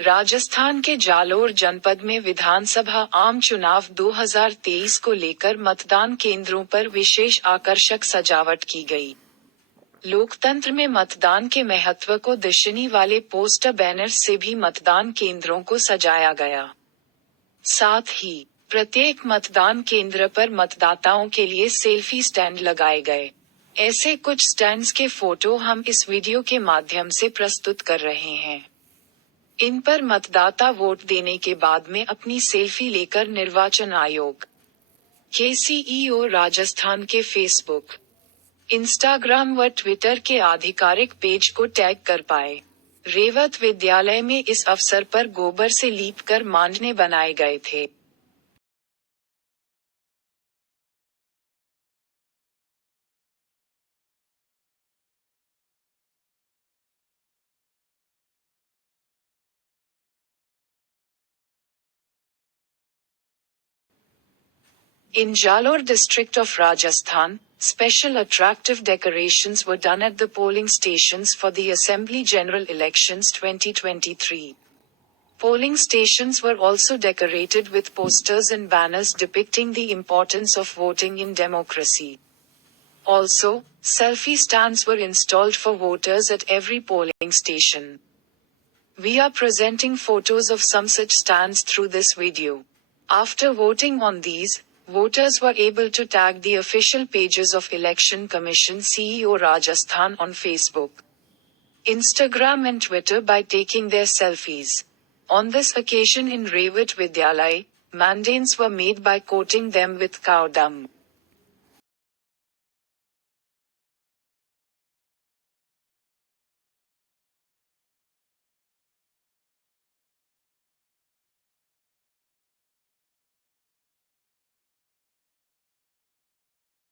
राजस्थान के जालोर जनपद में विधानसभा आम चुनाव 2023 को लेकर मतदान केंद्रों पर विशेष आकर्षक सजावट की गई। लोकतंत्र में मतदान के महत्व को दर्शाने वाले पोस्टर बैनर से भी मतदान केंद्रों को सजाया गया। साथ ही प्रत्येक मतदान केंद्र पर मतदाताओं के लिए सेल्फी स्टैंड लगाए गए। ऐसे कुछ स्टैंड्स के फोटो हम इस वीडियो के माध्यम से प्रस्तुत कर रहे हैं। इन पर मतदाता वोट देने के बाद में अपनी सेल्फी लेकर निर्वाचन आयोग के सीईओ राजस्थान के फेसबुक, इंस्टाग्राम व ट्विटर के आधिकारिक पेज को टैग कर पाए। रेवत विद्यालय में इस अवसर पर गोबर से लीपकर मांडने बनाए गए थे। In Jalore district of Rajasthan, special attractive decorations were done at the polling stations for the Assembly General Elections 2023. Polling stations were also decorated with posters and banners depicting the importance of voting in democracy. Also, selfie stands were installed for voters at every polling station. We are presenting photos of some such stands through this video. After voting on these, voters were able to tag the official pages of Election Commission CEO Rajasthan on Facebook, Instagram and Twitter by taking their selfies. On this occasion in Revat Vidyalay, mandains were made by coating them with cow dung.